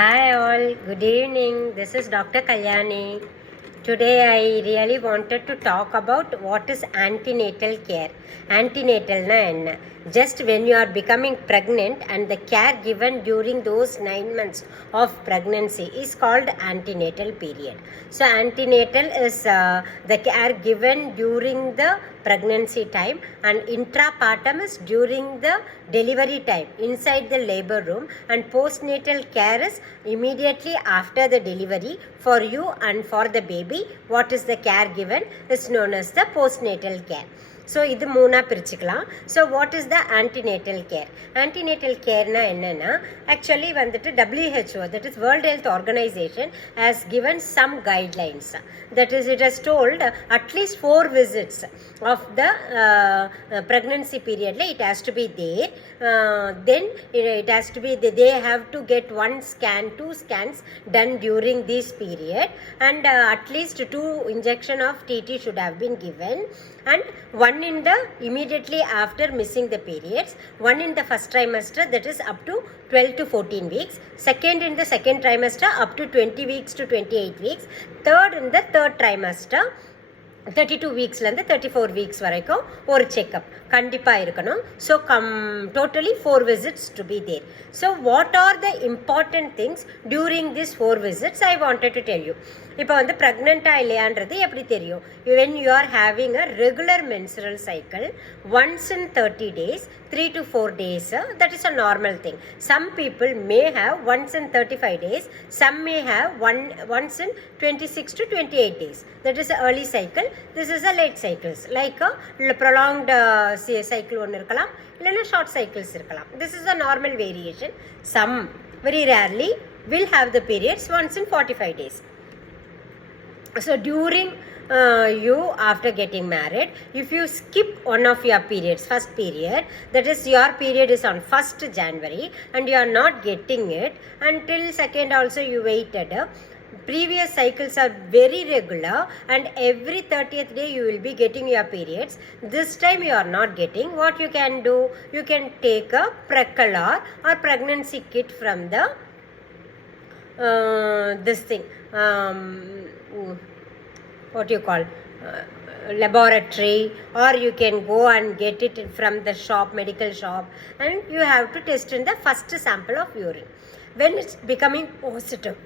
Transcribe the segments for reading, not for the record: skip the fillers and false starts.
Hi all, good evening. This is Dr. Kalyani. Today I really wanted to talk about what is antenatal care. Antenatal na enna? Just when you are becoming pregnant and the care given during those 9 months of pregnancy is called antenatal period. So antenatal is the care given during the pregnancy time, and intrapartum is during the delivery time inside the labor room, and postnatal care is immediately after the delivery for you and for the baby. What is the care given is known as the postnatal care. So இது மூணாக பிரிச்சுக்கலாம். So what is the antenatal care? Antenatal கேர்னா என்னென்னா, actually வந்துட்டு WHO, that is world health organisation, has given some guidelines. That is it has told at least 4 visits of the pregnancy period. It has to be there. Then it has to be, they have to get 1 scan, 2 scans done during this period, and at least 2 injection of TT should have been given, and 1 in the immediately after missing the periods, 1 in the first trimester, that is up to 12 to 14 weeks, second in the second trimester up to 20 weeks to 28 weeks, third in the third trimester 32 வீக்ஸ்லேருந்து 34 வீக்ஸ் வரைக்கும் ஒரு செக்கப் கண்டிப்பாக இருக்கணும். So totally 4 visits to be there. So what are the important things during this 4 visits I wanted to tell you. இப்போ வந்து ப்ரெக்னெண்ட்டாக இல்லையான்றது எப்படி தெரியும்? when you are having a regular menstrual cycle once in 30 days, 3 to 4 days, that is a normal thing. Some people may have once in 35 days, some may have once in 26 to 28 days. That is a early cycle. This is a late cycles, like a prolonged cycle ஒன்று இருக்கலாம், இல்லைன்னா short cycles இருக்கலாம். This is a normal variation. Some very rarely will have the periods once in 45 days. So during you after getting married, if you skip one of your periods, first period, that is your period is on 1st January and you are not getting it until 2nd also you waited, previous cycles are very regular and every 30th day you will be getting your periods, this time you are not getting, what you can do, you can take a Precolor or pregnancy kit from the this thing, what you call laboratory, or you can go and get it from the shop, medical shop, and you have to test in the first sample of urine. When it's becoming positive,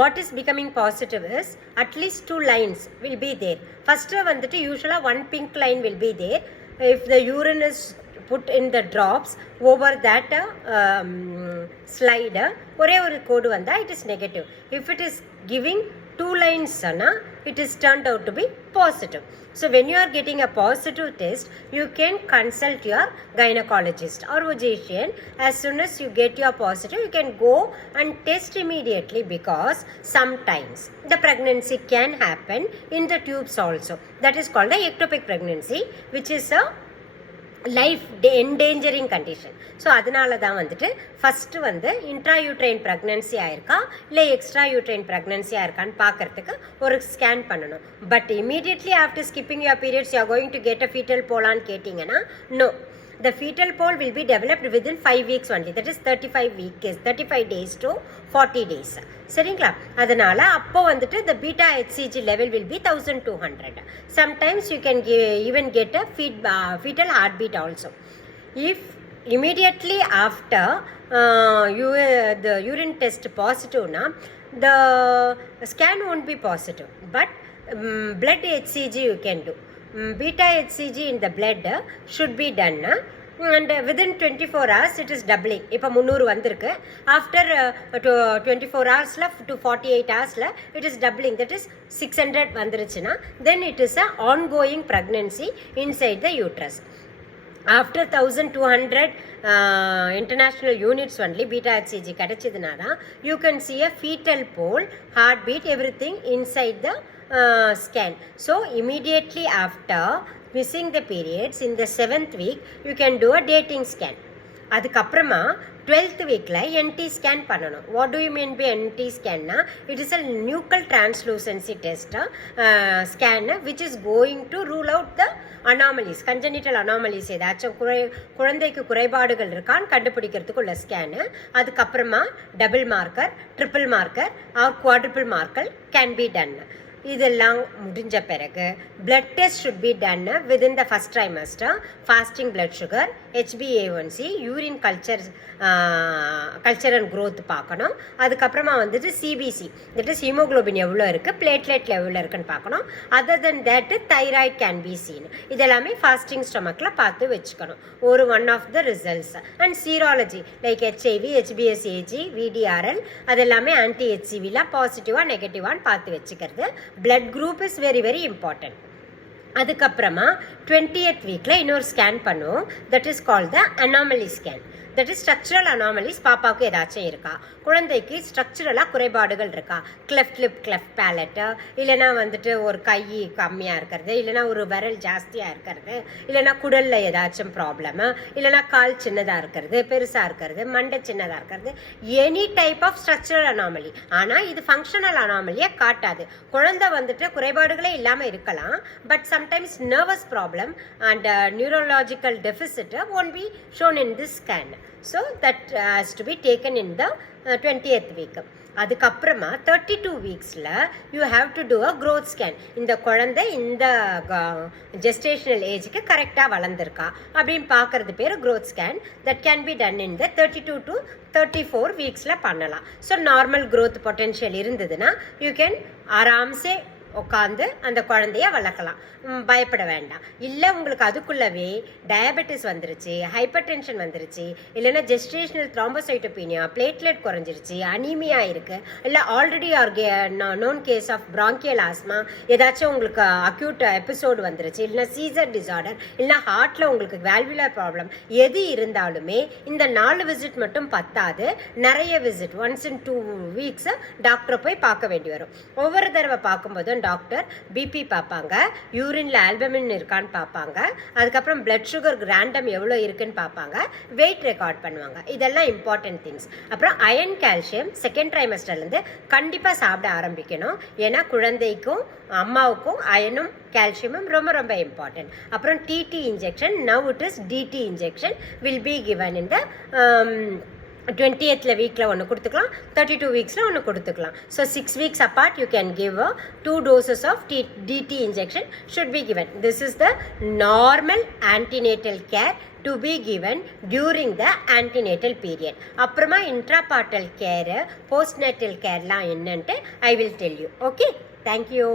what is becoming positive is at least 2 lines will be there. First வந்துட்டு usually 1 pink line will be there. If the urine is put in the drops over that slide, ஒரே ஒரு கோடு வந்தா it is negative. If it is giving 2 lines, it is turned out to be positive. So when you are getting a positive test, you can consult your gynecologist or physician. As soon as you get your positive, you can go and test immediately, because sometimes the pregnancy can happen in the tubes also. That is called the ectopic pregnancy, which is a life endangering condition. So அதனால தான் வந்துட்டு ஃபஸ்ட்டு வந்து intrauterine pregnancy ஆயிருக்கா இல்லை extra uterine pregnancy ஆயிருக்கான்னு பார்க்கறதுக்கு ஒரு ஸ்கேன் பண்ணணும். But immediately after skipping your periods you are going to get a foetal போலான்னு கேட்டிங்கன்னா, no, the fetal pole will be developed within 5 weeks only. That is 35 days to 40 days. சரிங்களா? அதனால அப்போ வந்துட்டு the beta HCG level will be 1200. Sometimes you can even get a fetal heartbeat also. If immediately after the urine test positive na, the scan won't be positive, but blood HCG you can do. Beta HCG in the blood should be done, and within 24 hours it is doubling. இப்போ 300 வந்திருக்கு, after 24 hoursல to 48 hoursல it is doubling, that is 600 வந்துருச்சுன்னா then it is a ongoing pregnancy inside the uterus. After 1200 international units only beta HCG கிடைச்சதுனா you can see a fetal pole, heartbeat, everything inside the scan. So immediately after missing the periods in the 7th week, you can do a dating scan. அதுக்கப்புறமா 12th வீக்கில் NT scan பண்ணணும். What do you mean by NT ஸ்கேன்னா, it is a nuchal translucency test scan which is going to rule out the anomalies, congenital anomalies, ஏதாச்சும் குழந்தைக்கு குறைபாடுகள் இருக்கான்னு கண்டுபிடிக்கிறதுக்கு உள்ள ஸ்கேனு. அதுக்கப்புறமா double marker, triple marker or quadruple marker can be done. இதெல்லாம் முடிஞ்ச பிறகு blood test should be done within the first trimester. Fasting blood sugar, HbA1c, urine culture and growth பார்க்கணும். அதுக்கப்புறமா வந்துட்டு சிபிசி, தட் இஸ் ஹீமோக்ளோபின் எவ்வளோ இருக்குது, பிளேட்லெட் எவ்வளோ இருக்குன்னு பார்க்கணும். Other then that thyroid can be seen. இதெல்லாமே ஃபாஸ்டிங் ஸ்டொமக்கில் பார்த்து வச்சுக்கணும். ஒரு one of the results. And serology like HIV, HbSAg, VDRL அதெல்லாமே ஆன்டி HCVலாம் பாசிட்டிவாக நெகட்டிவான்னு பார்த்து வச்சுக்கிறது. blood group is very very important. அதுக்கப்புறமா 20th வீக்கில் இன்னொரு ஸ்கேன் பண்ணுவோம். That is called the anomaly scan. That is structural anomalies. பாப்பாவுக்கு ஏதாச்சும் இருக்கா, குழந்தைக்கு ஸ்ட்ரக்சரலாக குறைபாடுகள் இருக்கா, கிளெஃப்ட் லிப், கிளெஃப்ட் பேலட்டு, இல்லைனா வந்துட்டு ஒரு கை கம்மியாக இருக்கிறது, இல்லைனா ஒரு விரல் ஜாஸ்தியாக இருக்கிறது, இல்லைனா குடலில் ஏதாச்சும் ப்ராப்ளமு, இல்லைனா கால் சின்னதாக இருக்கிறது, பெருசாக இருக்கிறது, மண்டை சின்னதாக இருக்கிறது, any type of structural anomaly. ஆனால் இது ஃபங்க்ஷனல் அனாமலியை காட்டாது. குழந்தை வந்துட்டு குறைபாடுகளே இல்லாமல் இருக்கலாம், but sometimes nervous problem and neurological deficit won't be shown in this scan. So that has to be taken in the 20th week. அதுக்கப்புறமா 32 வீக்ஸில் you have to do a growth scan. இந்த குழந்தை இந்த ஜெஸ்டேஷனல் ஏஜுக்கு கரெக்டாக வளர்ந்துருக்கா அப்படின்னு பார்க்கறது பேர் growth scan. That can be done in the 32 to 34 வீக்ஸில் பண்ணலாம். ஸோ நார்மல் க்ரோத் பொட்டென்ஷியல் இருந்ததுன்னா யூ கேன் ஆராம்சே உட்காந்து அந்த குழந்தைய வளர்க்கலாம், பயப்பட வேண்டாம். இல்லை உங்களுக்கு அதுக்குள்ளவே டயபெட்டிஸ் வந்துருச்சு, ஹைப்பர் டென்ஷன் வந்துருச்சு, இல்லைன்னா ஜெஸ்டேஷனல் த்ராம்போசைட்டோபீனியா, பிளேட்லெட் குறைஞ்சிருச்சு, அனீமியா இருக்குது, இல்லை already known case of bronchial asthma, ஏதாச்சும் உங்களுக்கு அக்யூட் எபிசோடு வந்துருச்சு, இல்லைனா சீசர் டிசார்டர், இல்லைனா ஹார்ட்டில் உங்களுக்கு வேல்வுலர் ப்ராப்ளம், எது இருந்தாலுமே இந்த 4 விசிட் மட்டும் பத்தாது, நிறைய விசிட், ஒன்ஸ் இன் 2 வீக்ஸ் டாக்டரை போய் பார்க்க வேண்டி வரும். ஒவ்வொரு தடவை பார்க்கும்போது டாக்டர் பிபி பார்ப்பாங்க, யூரின்ல ஆல்பமின் இருக்கான்னு பார்ப்பாங்க, அதுக்கப்புறம் பிளட் சுகர் ரேண்டம் எவ்வளோ இருக்குன்னு பார்ப்பாங்க, வெயிட் ரெக்கார்ட் பண்ணுவாங்க. இதெல்லாம் இம்பார்ட்டன்ட் திங்ஸ். அப்புறம் அயன், கால்சியம் செகண்ட் ட்ரைமஸ்டர்லேருந்து கண்டிப்பாக சாப்பிட ஆரம்பிக்கணும். ஏன்னா குழந்தைக்கும் அம்மாவுக்கும் அயனும் கால்சியமும் ரொம்ப ரொம்ப இம்பார்ட்டன்ட். அப்புறம் TT injection, now it is TT injection will be given in த 20th வீக்கில் ஒன்று கொடுத்துக்கலாம், 32 வீக்ஸில் ஒன்று கொடுத்துக்கலாம். ஸோ 6 weeks apart you can give 2 doses of DT injection should be given. This is the normal antenatal care to be given during the antenatal period. அப்புறமா intrapartal care, postnatal careலாம் என்னன்ட்டு I will tell you. Okay, thank you.